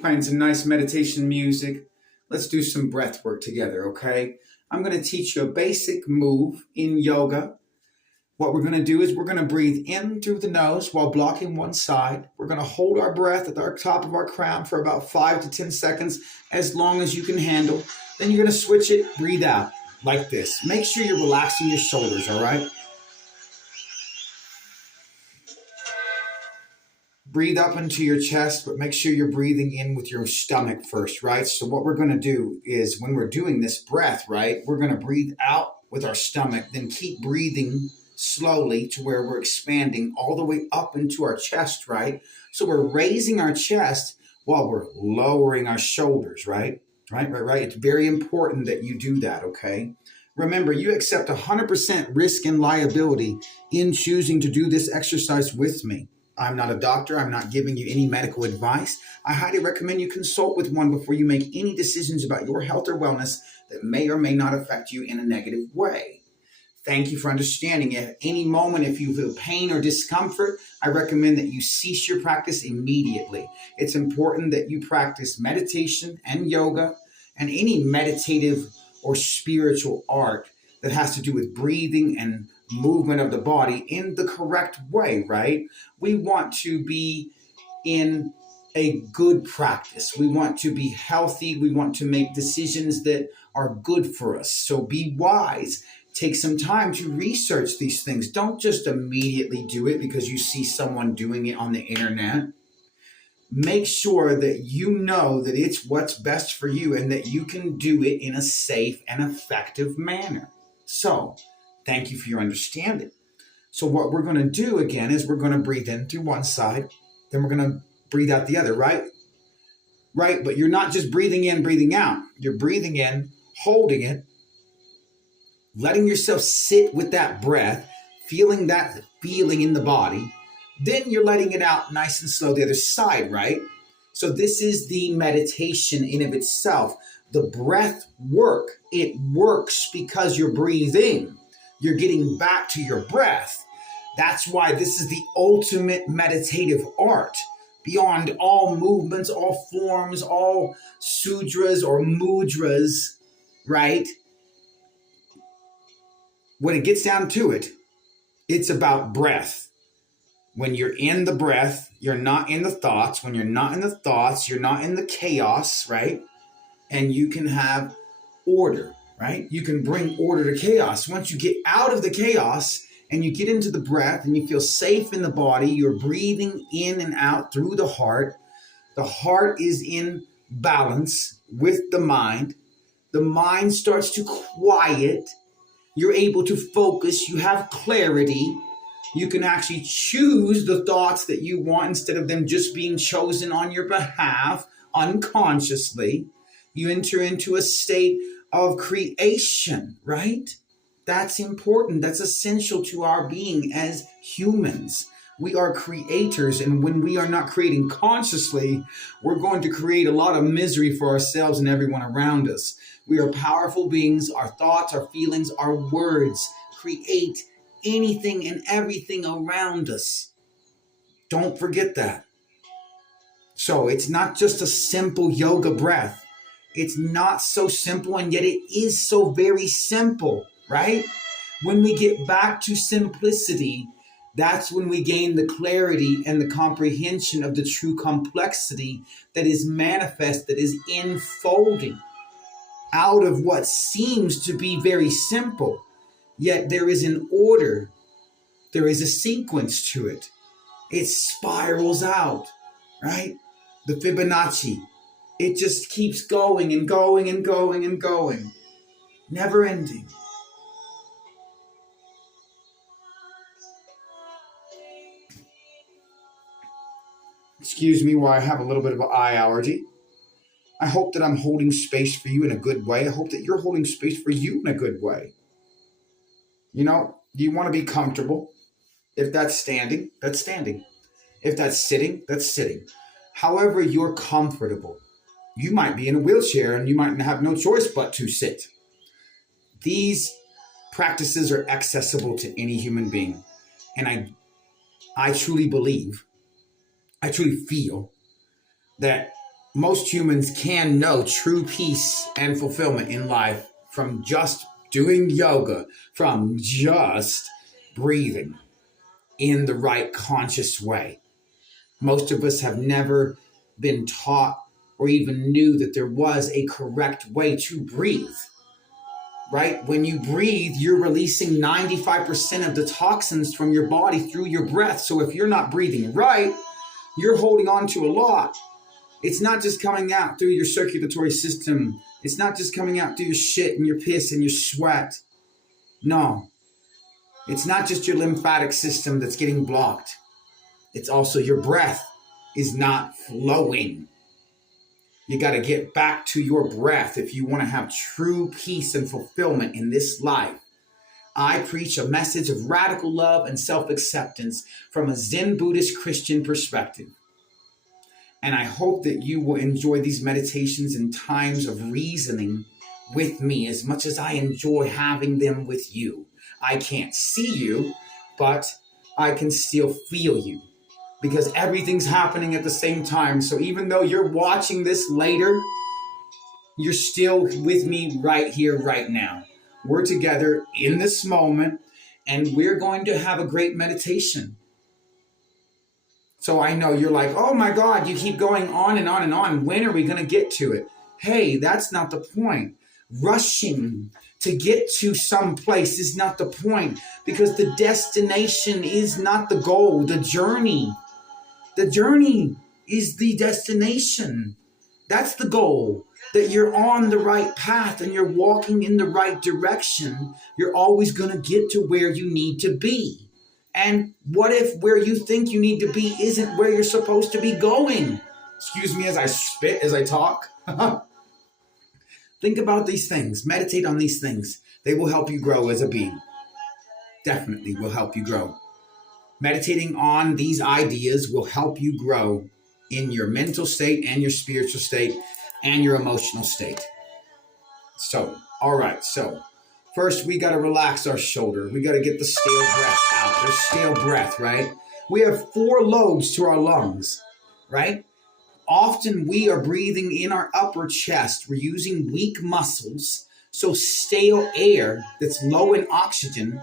playing some nice meditation music. Let's do some breath work together, okay? I'm going to teach you a basic move in yoga. What we're going to do is we're going to breathe in through the nose while blocking one side. We're going to hold our breath at the top of our crown for about 5 to 10 seconds, as long as you can handle. Then you're going to switch it, breathe out like this. Make sure you're relaxing your shoulders, all right? Breathe up into your chest, but make sure you're breathing in with your stomach first, right? So what we're going to do is when we're doing this breath, right, we're going to breathe out with our stomach, then keep breathing slowly to where we're expanding all the way up into our chest, right? So we're raising our chest while we're lowering our shoulders, right? Right. It's very important that you do that, okay? Remember, you accept 100% risk and liability in choosing to do this exercise with me. I'm not a doctor. I'm not giving you any medical advice. I highly recommend you consult with one before you make any decisions about your health or wellness that may or may not affect you in a negative way. Thank you for understanding. At any moment, if you feel pain or discomfort, I recommend that you cease your practice immediately. It's important that you practice meditation and yoga and any meditative or spiritual art that has to do with breathing and movement of the body in the correct way, right? We want to be in a good practice. We want to be healthy. We want to make decisions that are good for us. So be wise. Take some time to research these things. Don't just immediately do it because you see someone doing it on the internet. Make sure that you know that it's what's best for you and that you can do it in a safe and effective manner. So, thank you for your understanding. So what we're going to do again is we're going to breathe in through one side, then we're going to breathe out the other, right? Right, but you're not just breathing in, breathing out. You're breathing in, holding it, letting yourself sit with that breath, feeling that feeling in the body. Then you're letting it out nice and slow the other side, right? So this is the meditation in of itself. The breath work, it works because you're breathing. You're getting back to your breath. That's why this is the ultimate meditative art. Beyond all movements, all forms, all sudras or mudras, right? When it gets down to it, it's about breath. When you're in the breath, you're not in the thoughts. When you're not in the thoughts, you're not in the chaos, right? And you can have order, right? You can bring order to chaos. Once you get out of the chaos and you get into the breath and you feel safe in the body, you're breathing in and out through the heart. The heart is in balance with the mind. The mind starts to quiet. You're able to focus. You have clarity. You can actually choose the thoughts that you want instead of them just being chosen on your behalf unconsciously. You enter into a state of creation, right? That's important. That's essential to our being as humans. We are creators, and when we are not creating consciously, we're going to create a lot of misery for ourselves and everyone around us. We are powerful beings. Our thoughts, our feelings, our words create anything and everything around us. Don't forget that. So it's not just a simple yoga breath. It's not so simple, and yet it is so very simple, right? When we get back to simplicity, that's when we gain the clarity and the comprehension of the true complexity that is manifest, that is enfolding out of what seems to be very simple. Yet there is an order. There is a sequence to it. It spirals out, right? The Fibonacci. It just keeps going and going and going and going. Never ending. Excuse me while I have a little bit of an eye allergy. I hope that I'm holding space for you in a good way. I hope that you're holding space for you in a good way. You know, you want to be comfortable. If that's standing, that's standing. If that's sitting, that's sitting. However you're comfortable. You might be in a wheelchair and you might have no choice but to sit. These practices are accessible to any human being. And I truly believe, I truly feel that most humans can know true peace and fulfillment in life from just doing yoga, from just breathing in the right conscious way. Most of us have never been taught or even knew that there was a correct way to breathe, right? When you breathe, you're releasing 95% of the toxins from your body through your breath. So if you're not breathing right, you're holding on to a lot. It's not just coming out through your circulatory system. It's not just coming out through your shit and your piss and your sweat. No. It's not just your lymphatic system that's getting blocked. It's also your breath is not flowing. You got to get back to your breath if you want to have true peace and fulfillment in this life. I preach a message of radical love and self-acceptance from a Zen Buddhist Christian perspective. And I hope that you will enjoy these meditations and times of reasoning with me as much as I enjoy having them with you. I can't see you, but I can still feel you because everything's happening at the same time. So even though you're watching this later, you're still with me right here, right now. We're together in this moment, and we're going to have a great meditation. So I know you're like, oh my God, you keep going on and on and on. When are we going to get to it? Hey, that's not the point. Rushing to get to some place is not the point, because the destination is not the goal. The journey is the destination. That's the goal, that you're on the right path and you're walking in the right direction. You're always going to get to where you need to be. And what if where you think you need to be isn't where you're supposed to be going? Excuse me as I spit, as I talk. Think about these things. Meditate on these things. They will help you grow as a being. Definitely will help you grow. Meditating on these ideas will help you grow in your mental state and your spiritual state and your emotional state. So, all right. So, first, we got to relax our shoulder. We got to get the stale breath out. There's stale breath, right? We have 4 lobes to our lungs, right? Often we are breathing in our upper chest. We're using weak muscles. So stale air that's low in oxygen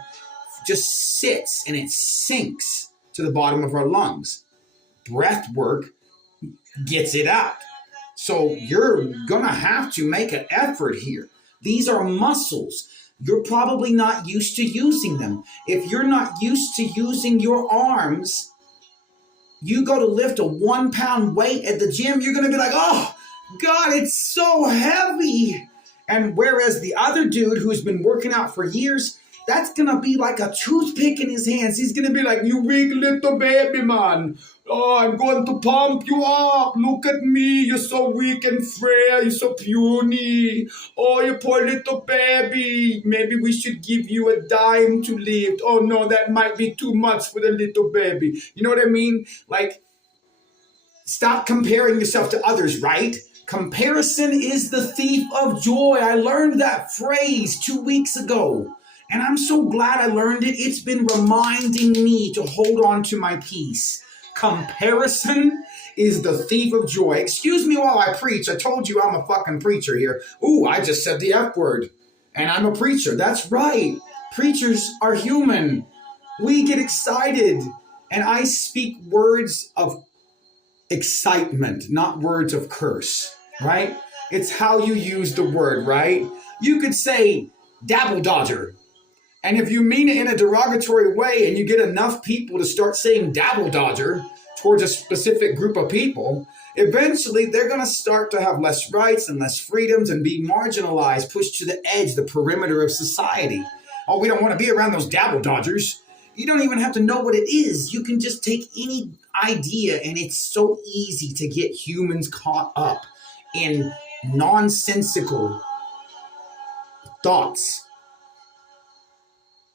just sits and it sinks to the bottom of our lungs. Breath work gets it out. So you're going to have to make an effort here. These are muscles. You're probably not used to using them. If you're not used to using your arms, you go to lift a 1-pound weight at the gym, you're going to be like, oh, God, it's so heavy. And whereas the other dude who's been working out for years, that's going to be like a toothpick in his hands. He's going to be like, you weak little baby, man. Oh, I'm going to pump you up. Look at me. You're so weak and frail. You're so puny. Oh, you poor little baby. Maybe we should give you a dime to lift. Oh, no, that might be too much for the little baby. You know what I mean? Like, stop comparing yourself to others, right? Comparison is the thief of joy. I learned that phrase 2 weeks ago. And I'm so glad I learned it. It's been reminding me to hold on to my peace. Comparison is the thief of joy. Excuse me while I preach. I told you I'm a fucking preacher here. Ooh, I just said the F word. And I'm a preacher. That's right. Preachers are human. We get excited. And I speak words of excitement, not words of curse, right? It's how you use the word, right? You could say dabble dodger. And if you mean it in a derogatory way and you get enough people to start saying dabble dodger towards a specific group of people, eventually they're going to start to have less rights and less freedoms and be marginalized, pushed to the edge, the perimeter of society. Oh, we don't want to be around those dabble dodgers. You don't even have to know what it is. You can just take any idea, and it's so easy to get humans caught up in nonsensical thoughts.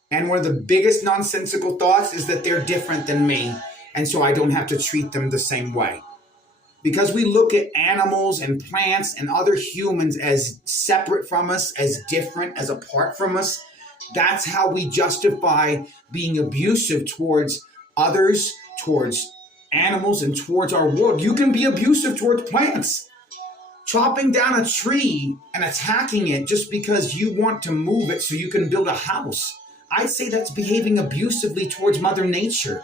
And one of the biggest nonsensical thoughts is that they're different than me, and so I don't have to treat them the same way. Because we look at animals and plants and other humans as separate from us, as different, as apart from us, that's how we justify being abusive towards others, towards animals, and towards our world. You can be abusive towards plants. chopping down a tree and attacking it just because you want to move it so you can build a house. I'd say that's behaving abusively towards Mother Nature.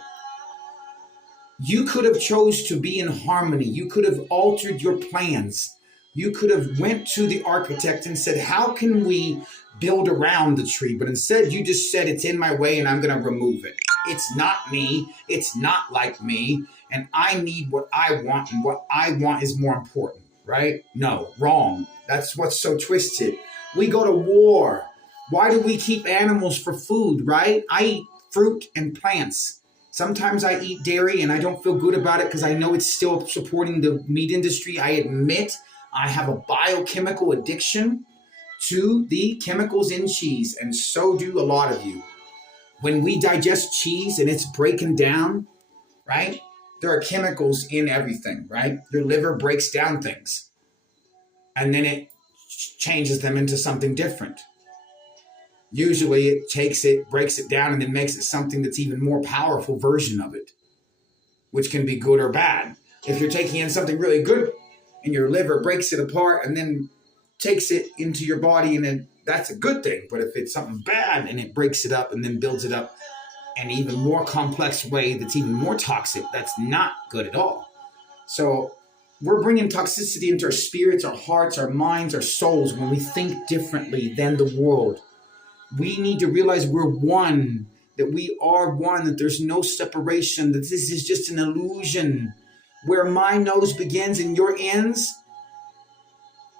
You could have chose to be in harmony. You could have altered your plans. You could have went to the architect and said, how can we build around the tree? But instead you just said, it's in my way and I'm going to remove it. It's not me. It's not like me. And I need what I want, and what I want is more important, right? No, wrong. That's what's so twisted. We go to war. Why do we keep animals for food, right? I eat fruit and plants. Sometimes I eat dairy and I don't feel good about it because I know it's still supporting the meat industry. I admit I have a biochemical addiction to the chemicals in cheese, and so do a lot of you. When we digest cheese and it's breaking down, right? There are chemicals in everything, right? Your liver breaks down things and then it changes them into something different. Usually it takes it, breaks it down, and then makes it something that's even more powerful version of it, which can be good or bad. If you're taking in something really good and your liver breaks it apart and then takes it into your body, and then that's a good thing. But if it's something bad and it breaks it up and then builds it up in an even more complex way that's even more toxic, that's not good at all. So we're bringing toxicity into our spirits, our hearts, our minds, our souls when we think differently than the world. We need to realize we're one, that we are one, that there's no separation, that this is just an illusion. Where my nose begins and your ends,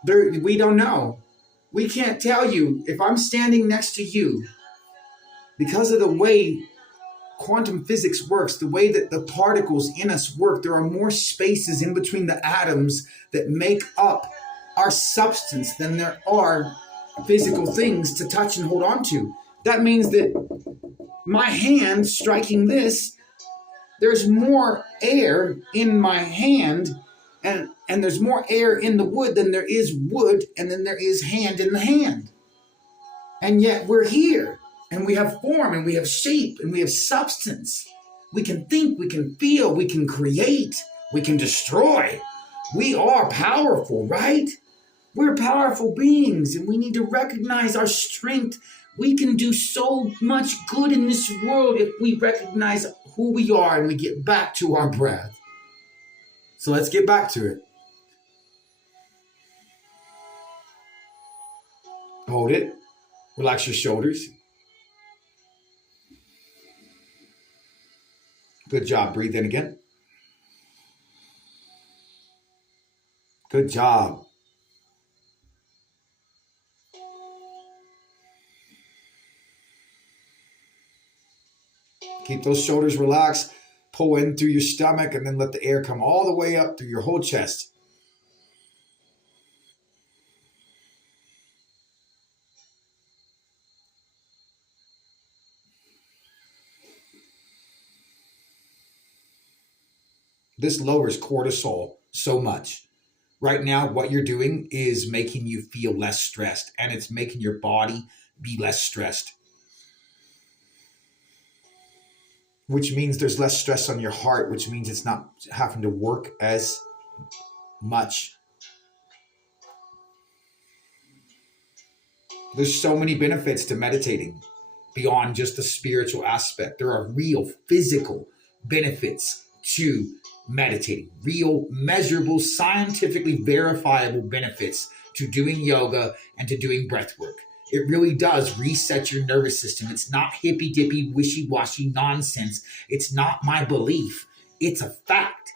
we don't know. We can't tell you. If I'm standing next to you, because of the way quantum physics works, the way that the particles in us work, there are more spaces in between the atoms that make up our substance than there are physical things to touch and hold on to. That means that my hand striking this, there's more air in my hand, and there's more air in the wood than there is wood, and then there is hand in the hand. And yet we're here, and we have form, and we have shape, and we have substance. We can think, we can feel, we can create, we can destroy. We are powerful, right? We're powerful beings, and we need to recognize our strength. We can do so much good in this world if we recognize who we are and we get back to our breath. So let's get back to it. Hold it. Relax your shoulders. Good job. Breathe in again. Good job. Keep those shoulders relaxed. Pull in through your stomach and then let the air come all the way up through your whole chest. This lowers cortisol so much. Right now, what you're doing is making you feel less stressed, and it's making your body be less stressed, which means there's less stress on your heart, which means it's not having to work as much. There's so many benefits to meditating beyond just the spiritual aspect. There are real physical benefits to meditating, real measurable, scientifically verifiable benefits to doing yoga and to doing breath work. It really does reset your nervous system. It's not hippy-dippy, wishy-washy nonsense. It's not my belief. It's a fact.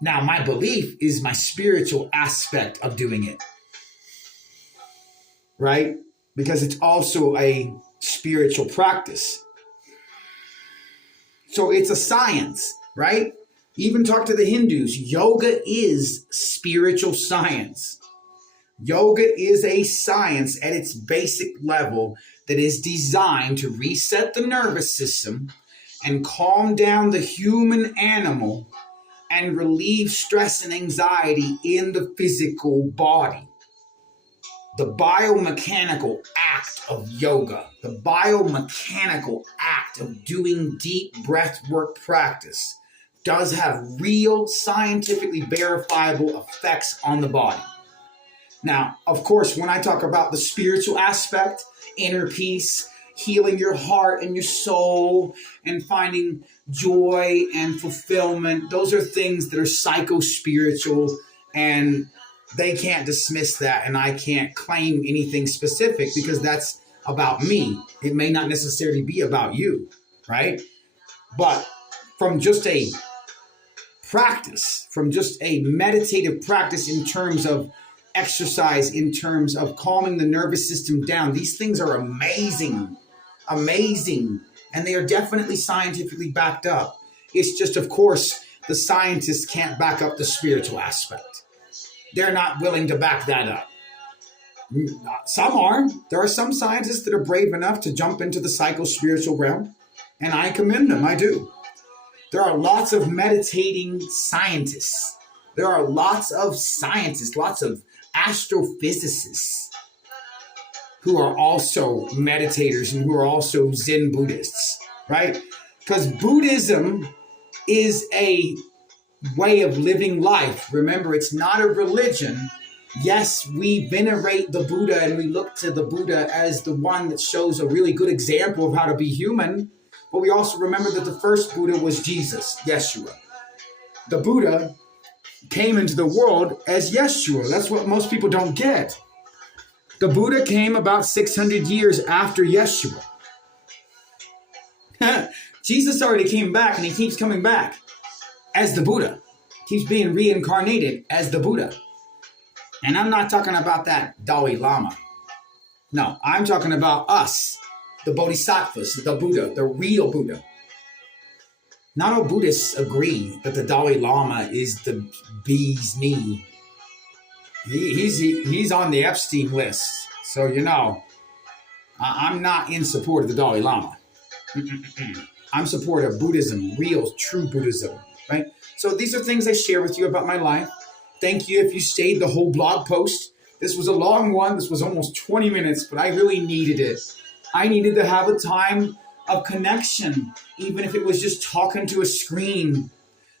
Now, my belief is my spiritual aspect of doing it, right? Because it's also a spiritual practice. So it's a science, right? Even talk to the Hindus. Yoga is spiritual science. Yoga is a science at its basic level that is designed to reset the nervous system and calm down the human animal and relieve stress and anxiety in the physical body. The biomechanical act of yoga, the biomechanical act of doing deep breath work practice does have real scientifically verifiable effects on the body. Now, of course, when I talk about the spiritual aspect, inner peace, healing your heart and your soul, and finding joy and fulfillment, those are things that are psycho-spiritual, and they can't dismiss that, and I can't claim anything specific because that's about me. It may not necessarily be about you, right? But from just a practice, from just a meditative practice in terms of exercise, in terms of calming the nervous system down, these things are amazing, amazing, and they are definitely scientifically backed up. It's just, of course, the scientists can't back up the spiritual aspect. They're not willing to back that up. Some are. There are some scientists that are brave enough to jump into the psycho-spiritual realm, and I commend them. I do. There are lots of meditating scientists. There are lots of scientists, lots of astrophysicists who are also meditators and who are also Zen Buddhists, right? Because Buddhism is a way of living life. Remember, it's not a religion. Yes, we venerate the Buddha and we look to the Buddha as the one that shows a really good example of how to be human. But we also remember that the first Buddha was Jesus, Yeshua. The Buddha came into the world as Yeshua. That's what most people don't get. The Buddha came about 600 years after Yeshua. Jesus already came back, and he keeps coming back as the Buddha. Keeps being reincarnated as the Buddha. And I'm not talking about that Dalai Lama. No, I'm talking about us, the Bodhisattvas, the Buddha, the real Buddha. Not all Buddhists agree that the Dalai Lama is the bee's knee. He's on the Epstein list. So, I'm not in support of the Dalai Lama. I'm in support of Buddhism, real, true Buddhism, right? So these are things I share with you about my life. Thank you if you stayed the whole blog post. This was a long one. This was almost 20 minutes, but I really needed it. I needed to have a time of connection, even if it was just talking to a screen,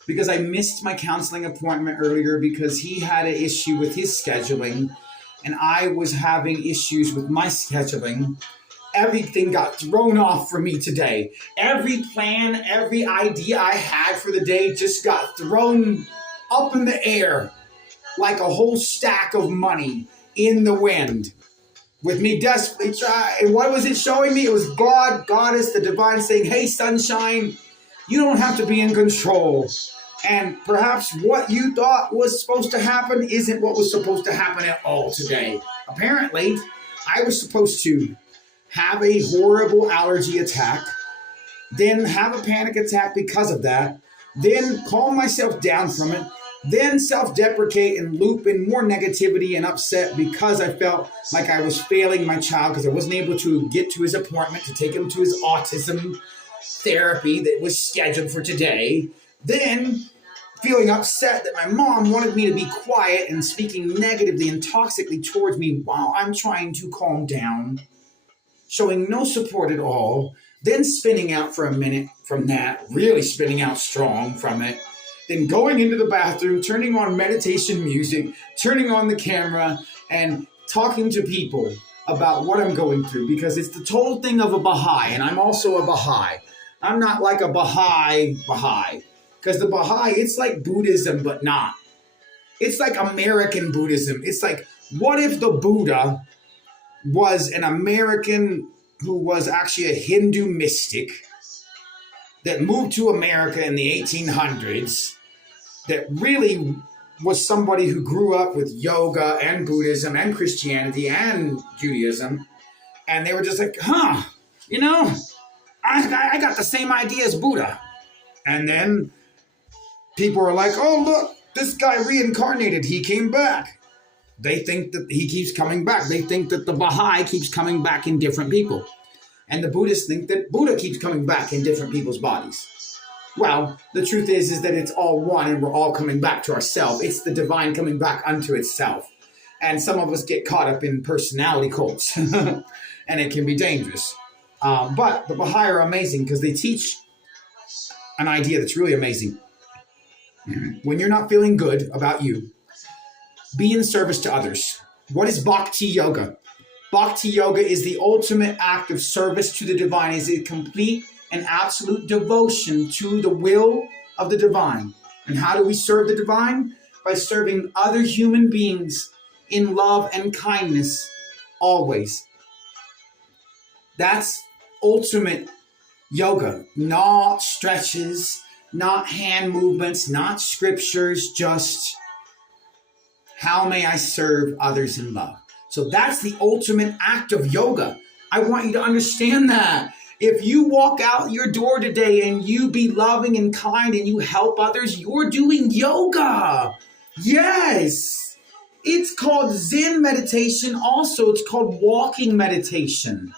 because I missed my counseling appointment earlier because he had an issue with his scheduling and I was having issues with my scheduling. Everything got thrown off for me today. Every plan, every idea I had for the day just got thrown up in the air like a whole stack of money in the wind. With me desperately trying. And what was it showing me? It was God, Goddess, the divine saying, hey, sunshine, you don't have to be in control. And perhaps what you thought was supposed to happen isn't what was supposed to happen at all today. Apparently, I was supposed to have a horrible allergy attack, then have a panic attack because of that, then calm myself down from it, then self-deprecate and loop in more negativity and upset because I felt like I was failing my child because I wasn't able to get to his appointment to take him to his autism therapy that was scheduled for today. Then feeling upset that my mom wanted me to be quiet and speaking negatively and toxically towards me while I'm trying to calm down, showing no support at all, then spinning out for a minute from that, really spinning out strong from it, then going into the bathroom, turning on meditation music, turning on the camera, and talking to people about what I'm going through, because it's the total thing of a Baha'i, and I'm also a Baha'i. I'm not like a Baha'i, because the Baha'i, it's like Buddhism, but not. It's like American Buddhism. It's like, what if the Buddha was an American who was actually a Hindu mystic that moved to America in the 1800s, that really was somebody who grew up with yoga and Buddhism and Christianity and Judaism, and they were just like, I got the same idea as Buddha. And then people are like, oh, look, this guy reincarnated. He came back. They think that he keeps coming back. They think that the Baha'i keeps coming back in different people. And the Buddhists think that Buddha keeps coming back in different people's bodies. Well, the truth is that it's all one and we're all coming back to ourselves. It's the divine coming back unto itself. And some of us get caught up in personality cults. And it can be dangerous. But the Baha'i are amazing because they teach an idea that's really amazing. When you're not feeling good about you, be in service to others. What is Bhakti Yoga? Bhakti Yoga is the ultimate act of service to the divine. It is a complete and absolute devotion to the will of the divine. And how do we serve the divine? By serving other human beings in love and kindness always. That's ultimate yoga. Not stretches, not hand movements, not scriptures, just how may I serve others in love? So that's the ultimate act of yoga. I want you to understand that. If you walk out your door today and you be loving and kind and you help others, you're doing yoga. Yes. It's called Zen meditation. Also, it's called walking meditation.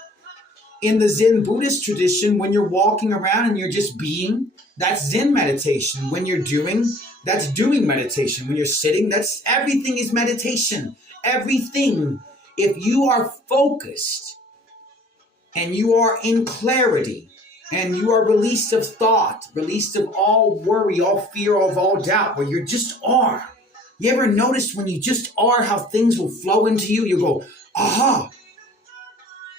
In the Zen Buddhist tradition, when you're walking around and you're just being, that's Zen meditation. When you're doing, that's doing meditation. When you're sitting, that's everything is meditation. Everything. If you are focused and you are in clarity and you are released of thought, released of all worry, all fear, of all doubt, where you just are. You ever notice when you just are how things will flow into you? You go, aha.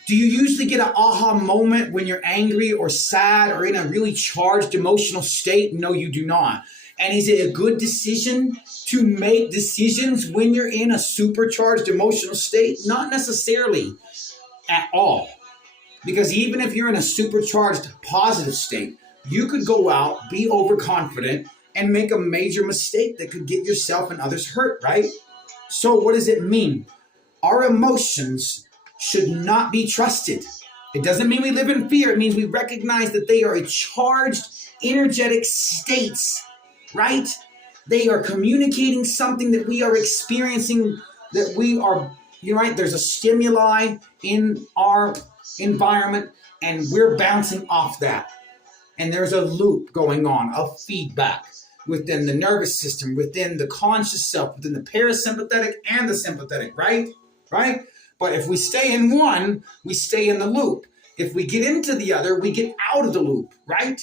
Do you usually get an aha moment when you're angry or sad or in a really charged emotional state? No, you do not. And is it a good decision to make decisions when you're in a supercharged emotional state? Not necessarily at all. Because even if you're in a supercharged positive state, you could go out, be overconfident, and make a major mistake that could get yourself and others hurt, right? So what does it mean? Our emotions should not be trusted. It doesn't mean we live in fear. It means we recognize that they are a charged, energetic states, right? They are communicating something that we are experiencing, that we are, right? There's a stimuli in our environment and we're bouncing off that. And there's a loop going on of feedback within the nervous system, within the conscious self, within the parasympathetic and the sympathetic, right? Right? But if we stay in one, we stay in the loop. If we get into the other, we get out of the loop, right?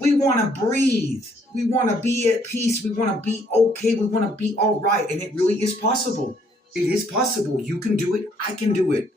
We want to breathe. We want to be at peace. We want to be okay. We want to be all right. And it really is possible. It is possible. You can do it. I can do it.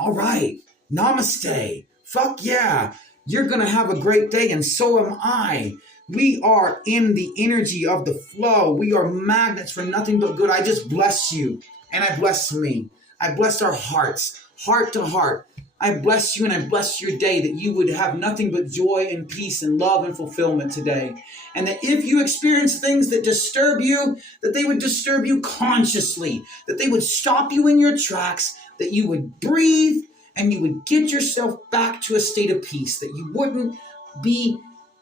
All right. Namaste. Fuck yeah. You're going to have a great day, and so am I. We are in the energy of the flow. We are magnets for nothing but good. I just bless you, and I bless me. I bless our hearts, heart to heart. I bless you and I bless your day, that you would have nothing but joy and peace and love and fulfillment today. And that if you experience things that disturb you, that they would disturb you consciously, that they would stop you in your tracks, that you would breathe and you would get yourself back to a state of peace, that you wouldn't be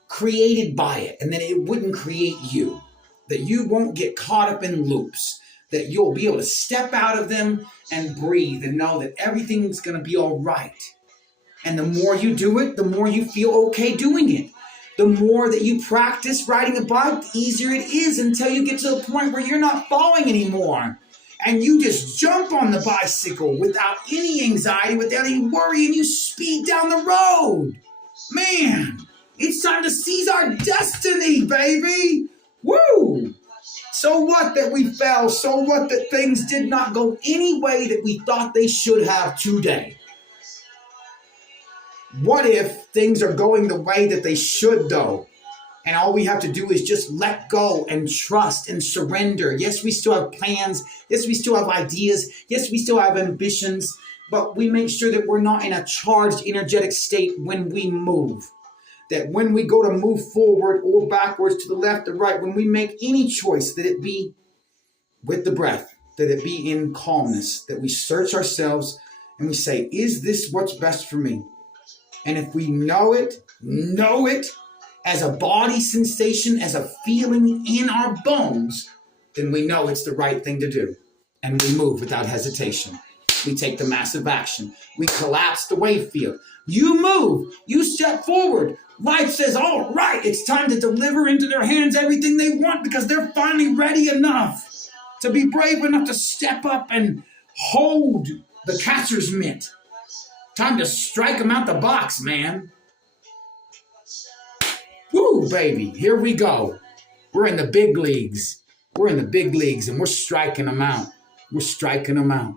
created by it and that it wouldn't create you, that you won't get caught up in loops, that you'll be able to step out of them and breathe and know that everything's going to be all right. And the more you do it, the more you feel okay doing it. The more that you practice riding a bike, the easier it is until you get to the point where you're not falling anymore. And you just jump on the bicycle without any anxiety, without any worry, and you speed down the road. Man, it's time to seize our destiny, baby. Woo! So what that we fell? So what that things did not go any way that we thought they should have today? What if things are going the way that they should, though? And all we have to do is just let go and trust and surrender. Yes, we still have plans. Yes, we still have ideas. Yes, we still have ambitions. But we make sure that we're not in a charged, energetic state when we move. That when we go to move forward or backwards, to the left or right, when we make any choice, that it be with the breath, that it be in calmness, that we search ourselves and we say, is this what's best for me? And if we know it as a body sensation, as a feeling in our bones, then we know it's the right thing to do. And we move without hesitation. We take the massive action. We collapse the wave field. You move. You step forward. Life says, all right, it's time to deliver into their hands everything they want because they're finally ready enough to be brave enough to step up and hold the catcher's mitt. Time to strike them out the box, man. Woo, baby. Here we go. We're in the big leagues. We're in the big leagues and we're striking them out. We're striking them out.